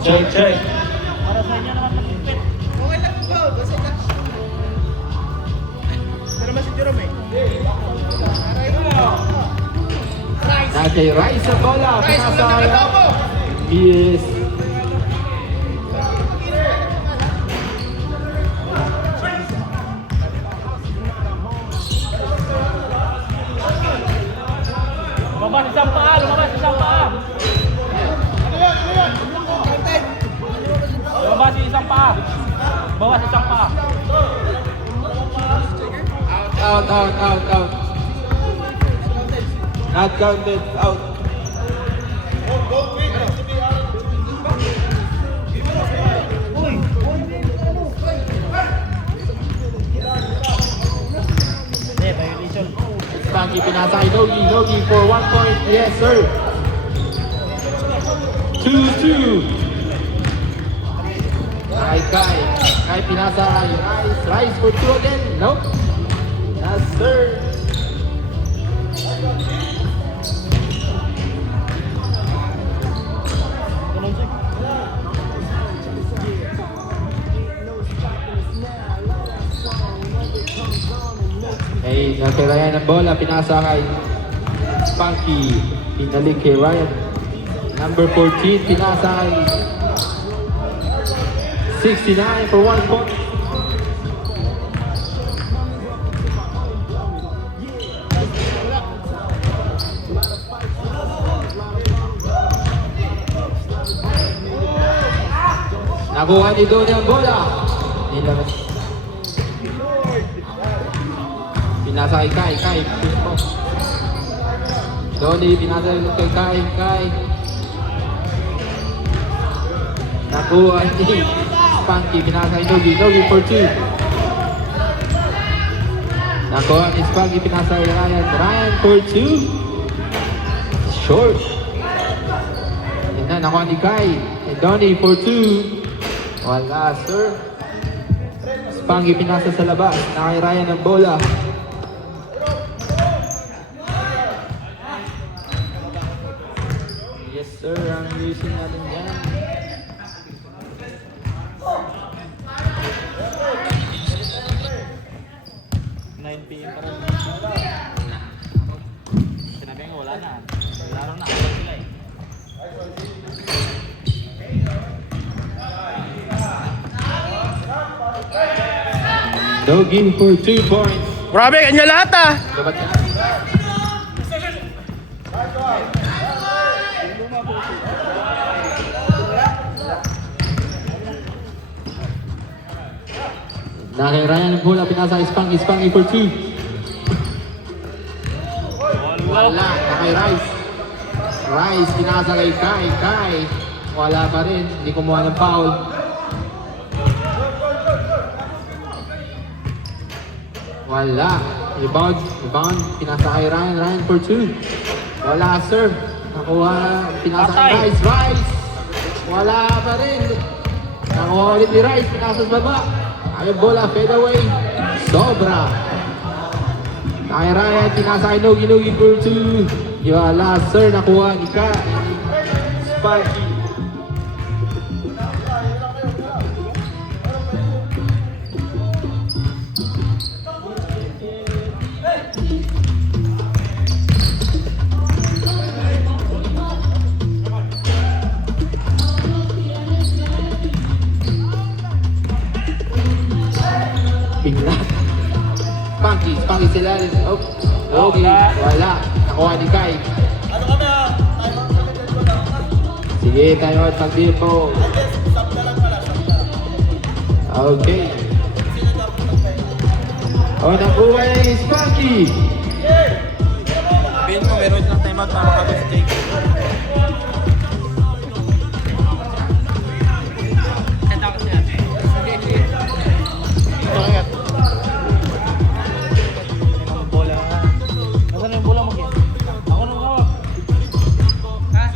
Check, check. Para sa inyo naman mag-ipit. Okay lang po, basta na. Ito naman si Jerome eh. Dati Rice sa bola. Rice, Pinasa walang nakatapo. Yes. Lumabas isang paa, lumabas isang paa. Lumabas isang paa. Bawas isang paa. Out, out, out, out. Not counted, out. Hindi, violation. Spanky pinasa kay Nogi. Nogi for 1 point. Yes, sir. 2-2. Kai. Kai pinasa kay Rice. Rice for 2 again. Nope. Yes, sir. Ganun siya. Hey, kay Ryan ang bola. Pinasa kay Spanky. Pinalik kay Ryan. Number 14. Pinasa kay 69 for 1 point. Nakuha ni Donnie ang bola. Nilabas. Pinasa kay Kai. Donnie, pinasa kay Kai. Nakuha ni Spanky, pinasa kay Nogi for 2. Nakuha ni Spanky, pinasa kay Ryan for 2. Short. Yan na, nakuha ni Kai. And Donnie for 2. Wala, sir. Spanky pinasa sa labas. Nakay Ryan ang bola. Yes, sir. Ang using natin yan. PM pa rin. Sinabi nga wala na. Laro na. Wala sila eh. Nogi for 2 points. Grabe, kanya lahat ah. Dapat yan. Nakay Ryan ang bola, pinasa kay Spanky for 2. Wala, nakay Rice. Rice, pinasa kay Kai. Wala pa rin, hindi kumuha ng foul. Wala. Rebound, pinasa kay Ryan for 2. Wala, serve. Nakuha, pinasa kay Rice. Wala pa rin. Nakuha ulit ni Rice, pinasa sa baba. Ay bola, fade away. Sobra. Kay Ryan, pinasa kay Nogi for 2. Wala, sir, nakuha ni Spanky. Bigla. Spanky sila rin. Oh, Nogi. Wala. Nakuha ni Kai. Ano kami ah? Sige, tayo at mag-demo. Okay. Oh, nakuha ni Spanky. Sabihin mo, meron lang time out para makapag-stake. Send ako siya. Ito kaya. Bola. Nasaan yung bola mo, Kim? Ako nang hawak. Ha?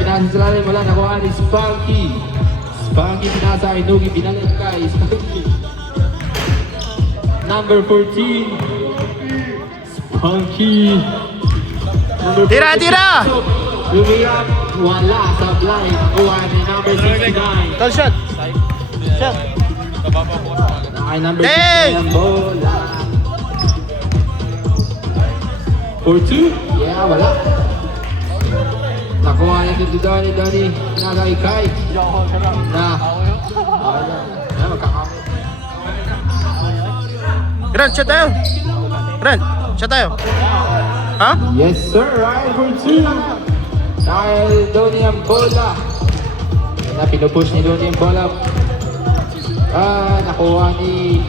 Pinasa sila rin. Wala. Nakuha ni Spanky. Spanky pinasa kay Nogi. Binalik kay Spanky. Number 14. Monkey. Number Tira, 46. tira! Lumiyak. Wala sa blind. Kuha ni number 69. Call shot. Shot. Ay, number Dang! 69 ang bola. For 2? Yeah, wala. Nakuha niya si Donnie. Nakaikay. Na. Na, magkakamit. Ran, shot tayo. Ran, shot tayo. Ha? Yes, sir. Ryan for 2. Dahil Donnie ang bola. Na, pinupush ni Donnie ang bola. Nakuha ni...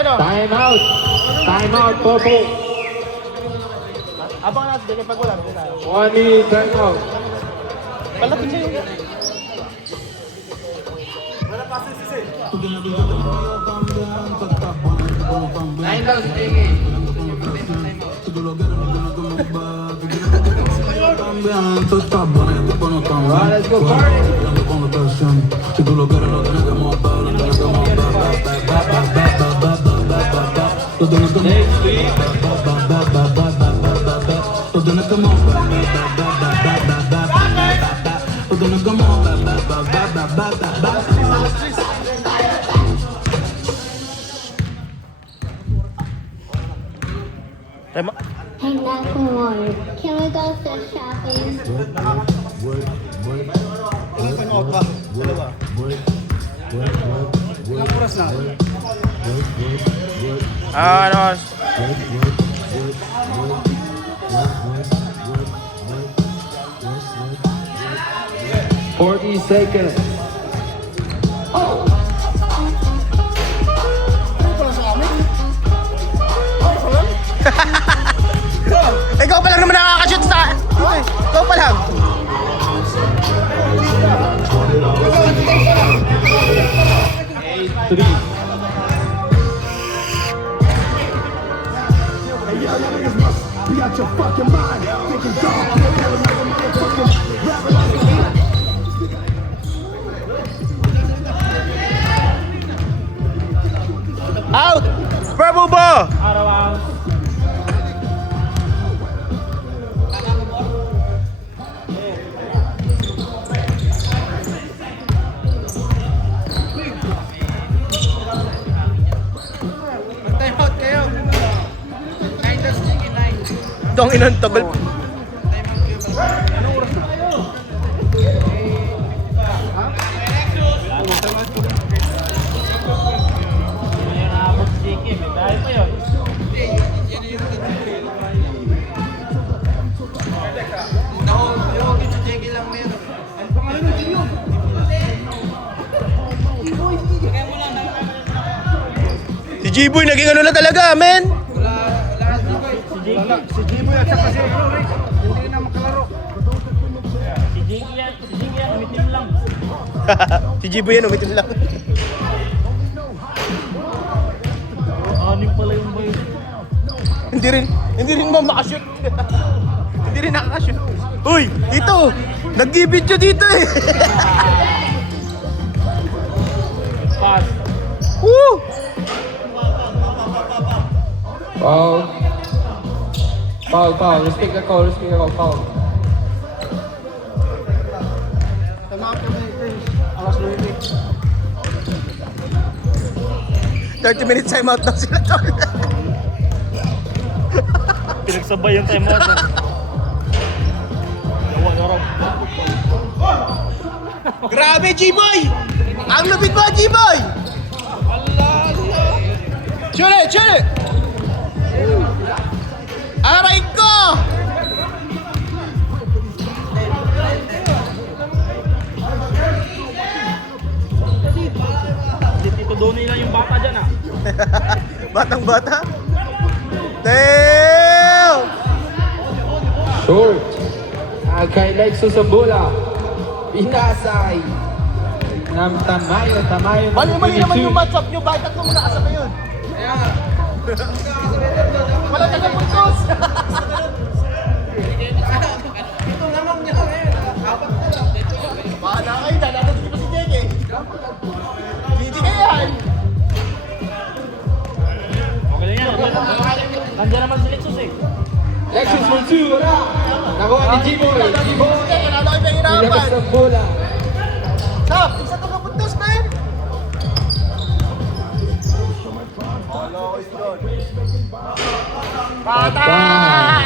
Time out. Time out, Popo. Abang natin, dali pag wala. 1 minute time out. Palapit sa'yo. Nine daw si Tingin. Let's go party. Next week. Tama. Hey, Nakamore, can we go thrift shopping? Ano? 40 seconds. Ikaw pa lang naman nakakashoot sa... Uy, ikaw pa lang. Three. Out! Purple ball! Time out kayo. 9 dash chicken 9. Dong inon togol. Si G-Boy naging ano na talaga, men. Si Jiboy at saka si Rick. Hindi na makalaro. Si Jiggy yan, umitim lang. Si G-Boy yan, umitin lang. Anim pala yung boy. Hindi rin mo makashoot. Hindi rin nakakashoot. Uy, dito! Nag-video dito eh! Pass. Woo! Foul. Foul. Respect the call. Foul. Alas 9. 30 minutes time out na sila tol. Pinagsabay yung time out. Grabe, G-Boy! Ang lupit mo, G-Boy! Chule! Aray ko! Dito Donnie lang yung bata dyan ah. Batang bata? Damn! Short. Kay Lexus ang bola. Inasay. Tamayo. Mali naman yung matchup nyo, bakit tatlo mo nakasama yun? Wala taga-puntos! Ito naman niya ngayon. Apat na lang. Bahala kayo, dalaga dito si Jeke. 2, wala. Nakuha ni G-Boy. G-Boy. Panalo kayo Nilabas pahirapan. ng bola. Stop! Isa to kapuntos, man! Patay!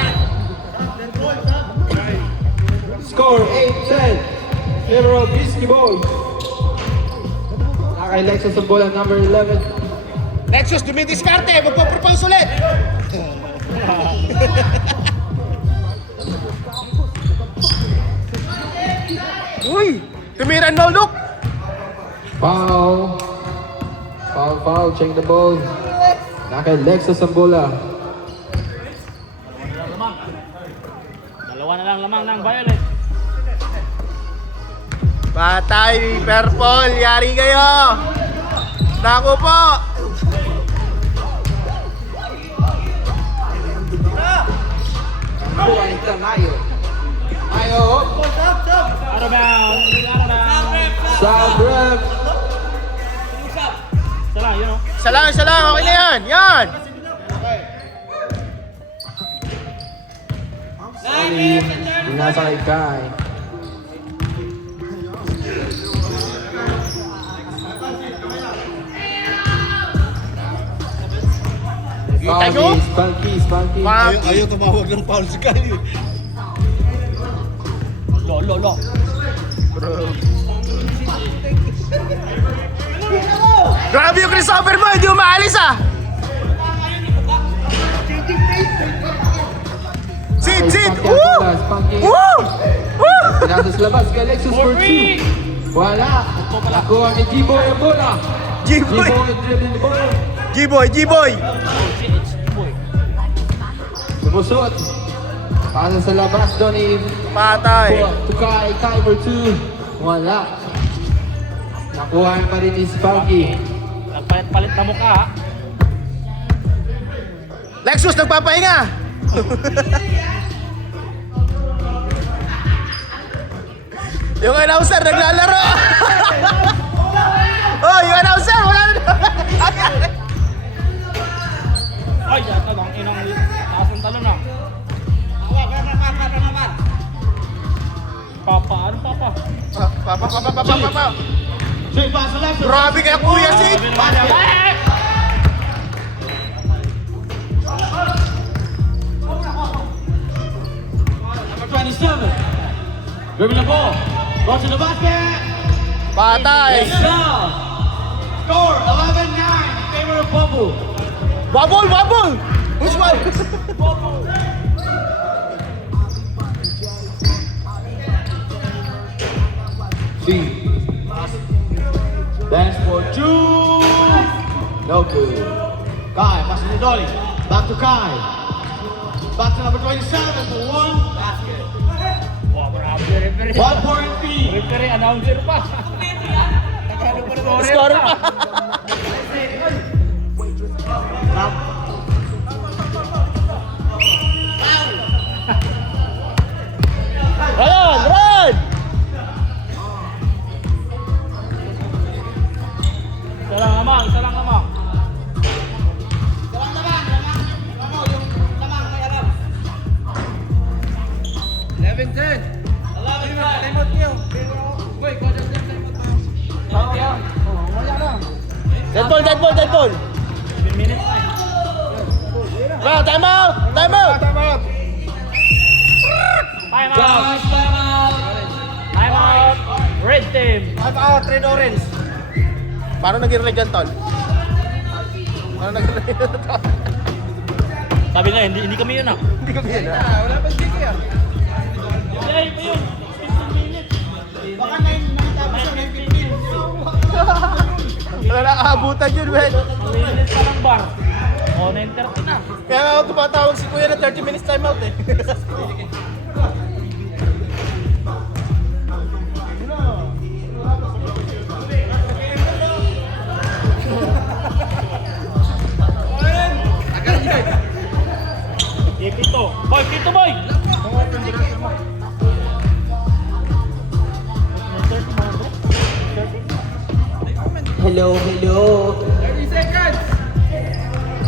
Score 8-10. Favor of Whiskey Boys. Nakay Lexus ang bola number 11. Lexus, dumidiskarte! Magpo-propose ulit! Uy! Tumiran mo, look! Foul. Foul, foul. Check the ball. Nakay Lexus ang bola. Dalawa na lang lamang ng Violet. Patay, purple! Yari kayo! Naku po! Buwan ito, Mayo. Mayo. Out of bounds. Out of bounds. South ref. Isa lang, yun o. Isa lang, okay na yan! Yan! Ali. Nasa kay Kai. Kita nyo? Spunky. Ayaw tumawag ng foul si Kyle. Lo. Grabe yung crossover mo, hindi umaalis ah! Sid! Woo! Spunky. Woo! Woo! Nasa sa labas kay Lexus for 2. Wala. Nakuha ni G-Boy ang bola. G-Boy! G-Boy dribbling the ball. G-Boy! Sumusot. Pasa sa labas doon ni Patay! to Kai for 2. Wala. Nakuha pa rin ni Spunky. Nagpalit-palit na mukha ha. Lexus, nagpapahinga! Yung announcer, naglalaro! Oh, yung announcer, wala na! Ay, yata ng inang taas ng talon ah. Papa, ano papa? Papa. Grabe kaya Kuya Sid! Sabi naman niya. Number 27. Dribbling the ball. Ball to the basket. Patay! Score 11-9 in favor of Bubble. Wabol! Who's one? C. Dance for 2. No good. Kai, pass to Dolly. Back to Kai. Back to number 27 for 1 basket. Wow, grabe, referee. 1 point fee. Referee, announcer pa. Score pa! Run! Isa lang amang. 11-10. Dead ball! 7 minutes na eh. Bro, time out! Time out. Time out. Red team. Time out, red orange. Paano naging red yan, Tol? Paano naging red yan, Tol? Sabi nga, hindi kami yun ah. Hindi kami yan, ha? Wala pa sige, ha? Ay, yun. 15 minutes. Baka 9 tapos siya 9 Wala na aabutan yun, men. minutes pa ng bar. O, 9:30 na. Kaya nga ako tumatawag si Kuya na 30 minutes time out, eh. Pito. Boy! Hello. 30 seconds.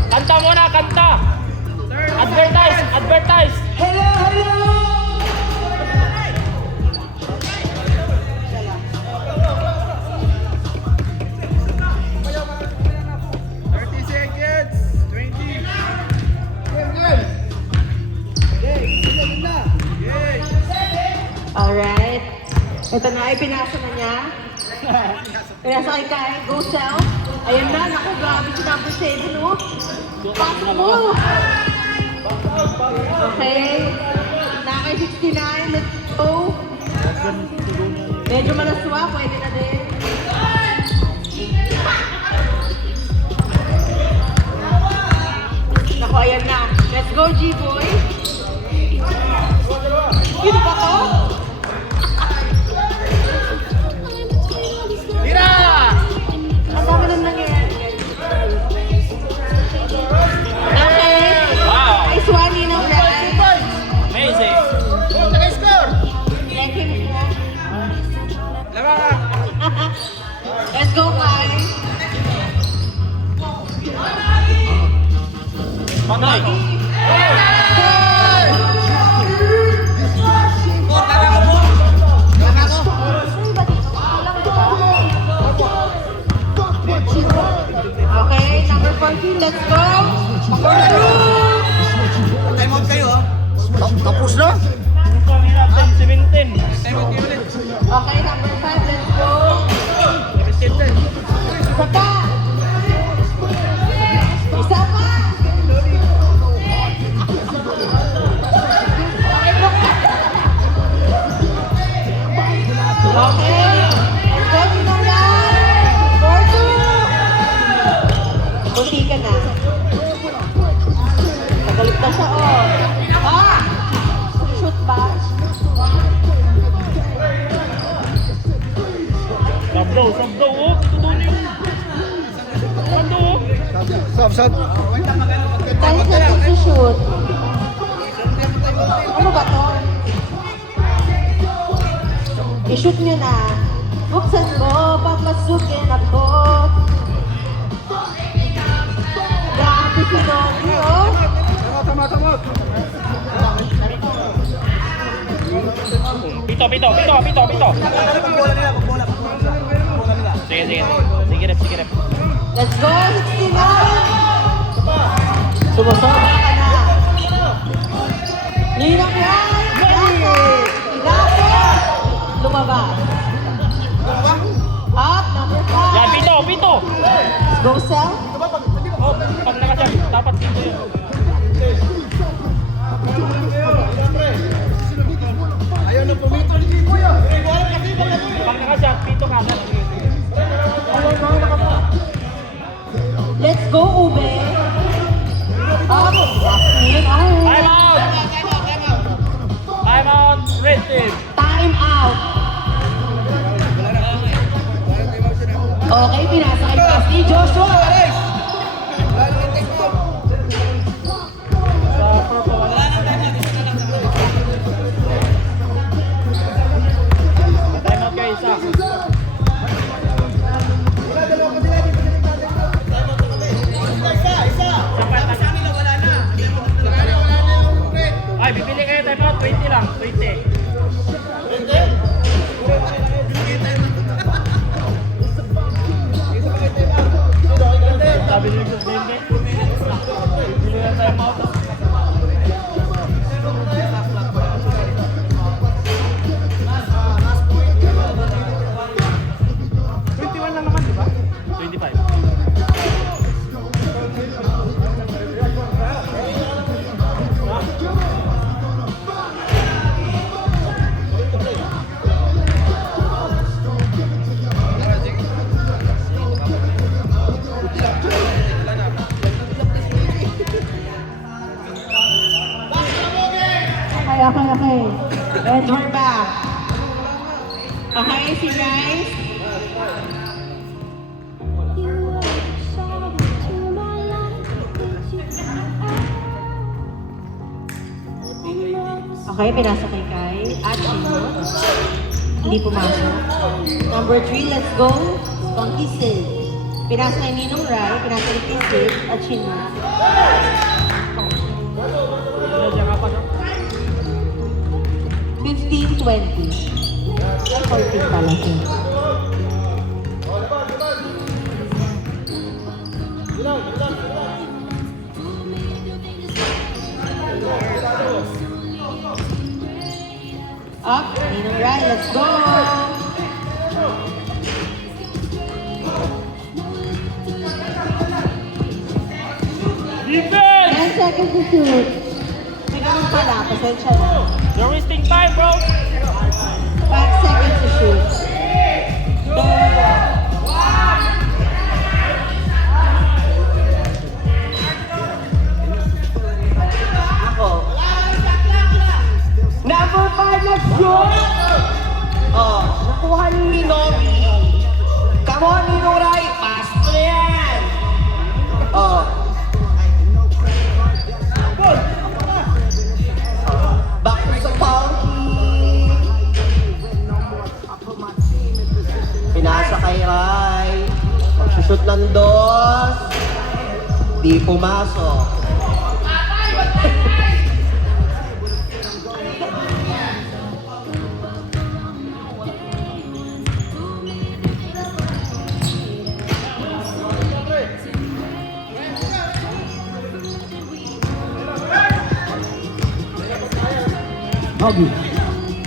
Kanta muna, kanta. Advertise. Alright. Ito na, ipinasa na niya. Pinasa kay Kai. Go self. Ayan na, naku, grabe si number 7, oh. Pasok mo. Okay. Na kay 69, let's go. Medyo malaswa, pwede na din. Naku, ayan na. Let's go, G-Boy. Sino ba to? Ang dami nang nangyayari, guys. Okay. Nice one, Ninong Rai. Amazing. Let him go. Let's go, Kai. Patay. Okay, number 14, let's go. Tapos na? Kami natin, 17. Okay, number 5, let's go. Isa pa. Isa pa. Okay, let's go, Ninong Rai. 4-2. Kunti ka na. Nagalit na siya, oh. Ah! Shoot ba? Sabdaw, oh. Tutunin yung... Sabdaw, oh. Sab. Tayo na shoot. Ano ba to? I-shoot nyo na. Buksan mo, papasukin ako. Grabe si Noni, oh. Pito. Sige. Sige, rep. Let's go, 69! Sumasama. Ka na. Ninong Rai! Ilapot! Lumabas. Up, number 5. Yan, pito. Go, Sel. Oh, pag nakasyan, dapat dito yun. Pag nakasyan, pito ka. Let's go, Ube. Up, last minute. Oh. Time out, red team. Time out. Okay, pinasa kay pass ni Joshua. Time out guys, Ay, bibili kayo time out, 20 lang, 20. Sabi nyo yung 20. Bibili kayo time out. Lang naman, di ba? 25. Okay. And we're back. Okay, si guys. Okay, pinasok kay Kai. At sino? Hindi pumasok. Number 3, let's go. Funky Sid. Pinasok kay Ninong Rai, pinasok kay Sid at Sino. Ano siya nga pa, no? 20. 14 pala siya. Up, Ninong Rai, let's go! Defense! 10 seconds to shoot. May ganun pala, pasensya na. You're wasting time, bro. 5 seconds to shoot. Ako. Number 5, let's go! Oh, nakuha ni Ninong. Come on, Ninong Rai. Pass mo na yan. Oh. Back to sa Ponky. Pinasa kay Rai. Magsushoot ng dos. Di pumasok.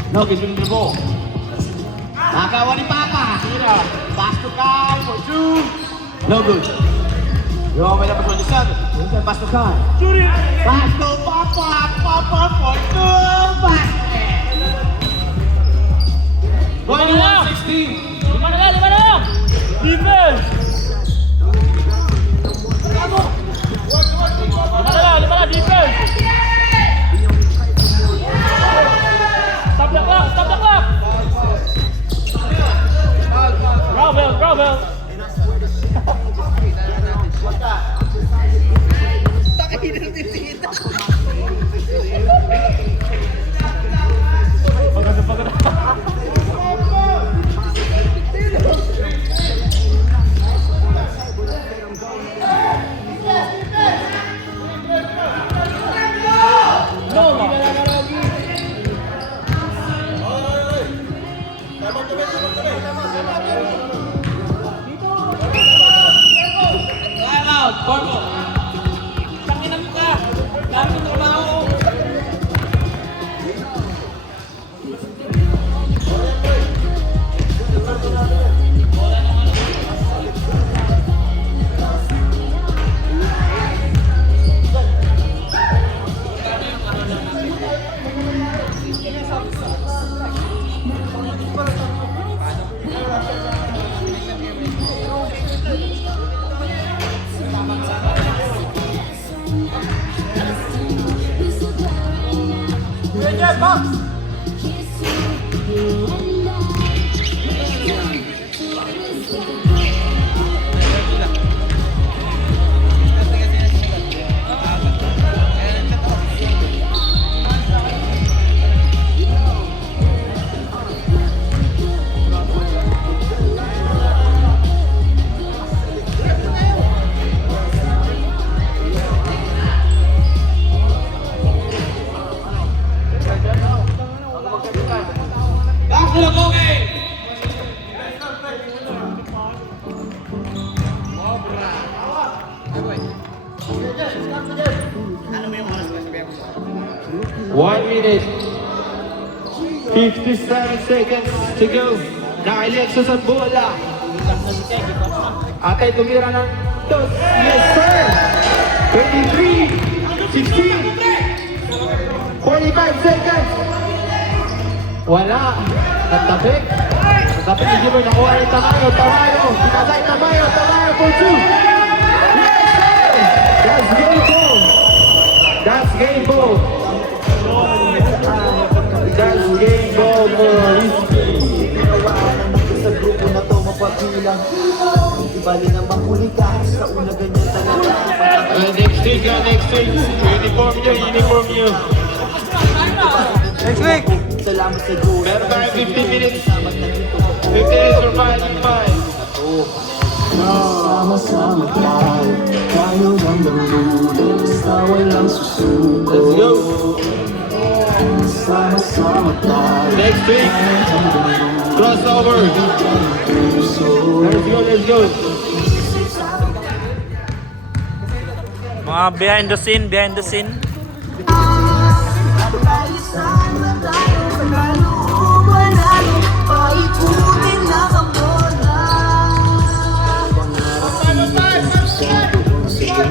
Nogi, bring the ball. Nagawa ni Papa. Pass to Kai for 2. No good. You're all way up to 27. Pass to Kai. Shoot it! Pass to Papa. Papa for 2. Basket. 21-16. Lima na lang! Defense! Lima na lang, defense! Stop the clock! Stop the clock! Gravel! One minute, 57 seconds to go. Naka-Alexis ang bola. Atay tumira ng dos. Yes, sir! 23, 16, 45 seconds. Wala. Natabik. Natabik ni Jimmer. Nakuha rin Tamayo. Pinasay Tamayo for 2. That's game ball. That's game ball. That's game ball for Rizky. Sa grupo na to mapabilang. Di bali na mahuli ka sa una ganyan talaga. Next week. Uniform nyo. Next week. Salamat sa Diyos. Meron tayo 15 minutes. 15 minutes for fighting fight. Sama-sama tayo, tayo ang dambulan, basta walang susuko. Let's go. Sama-sama Sama-sama tayo. Next week, crossover. Let's go. Mga behind the scene.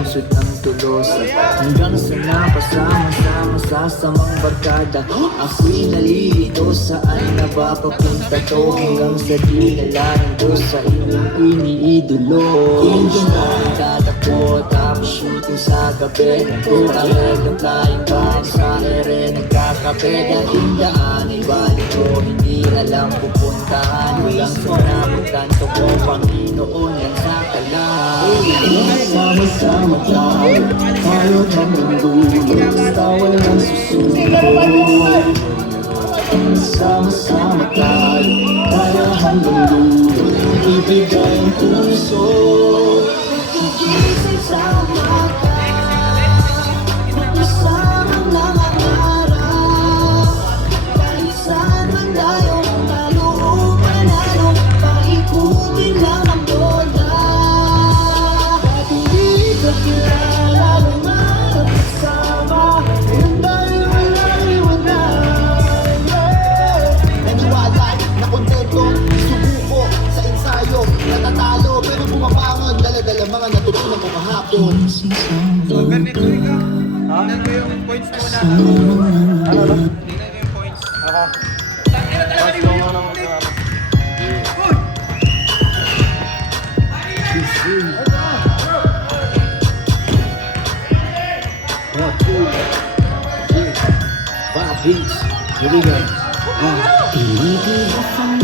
Sa ng tulosa hanggang sa napasama-sama sa samang barkada. Ako'y nalilito saan na ba papunta to, hanggang sa di nalaman ko sa inyong iniidolo. Hindi na nagtatakbo tapos shooting sa gabi. Tumalag ng flying bomb sa ere nagkakape. Dating daan ay balik ko, hindi na lang pupuntahan. Hanggang sa napuntanto ko, Panginoon yan sa kalan. Sama-sama tayo, tayo hanggang dulo, basta walang susunod. Sama-sama tayo, tayo hanggang dulo, ibigay ang puso. Nagigising sa umaga, magkasamang nangangarap. Kahit saan man tayo, lalo panalo, paikutin lang ang bola. Kilala ng mga kasama, yung tayo walang iwanan. Naniwala na kontento, subuko sa ensayo, natatalo pero bumabangon, dala-dala mga natutunan ko kahapon. Beats, here we go. Tinitigas ang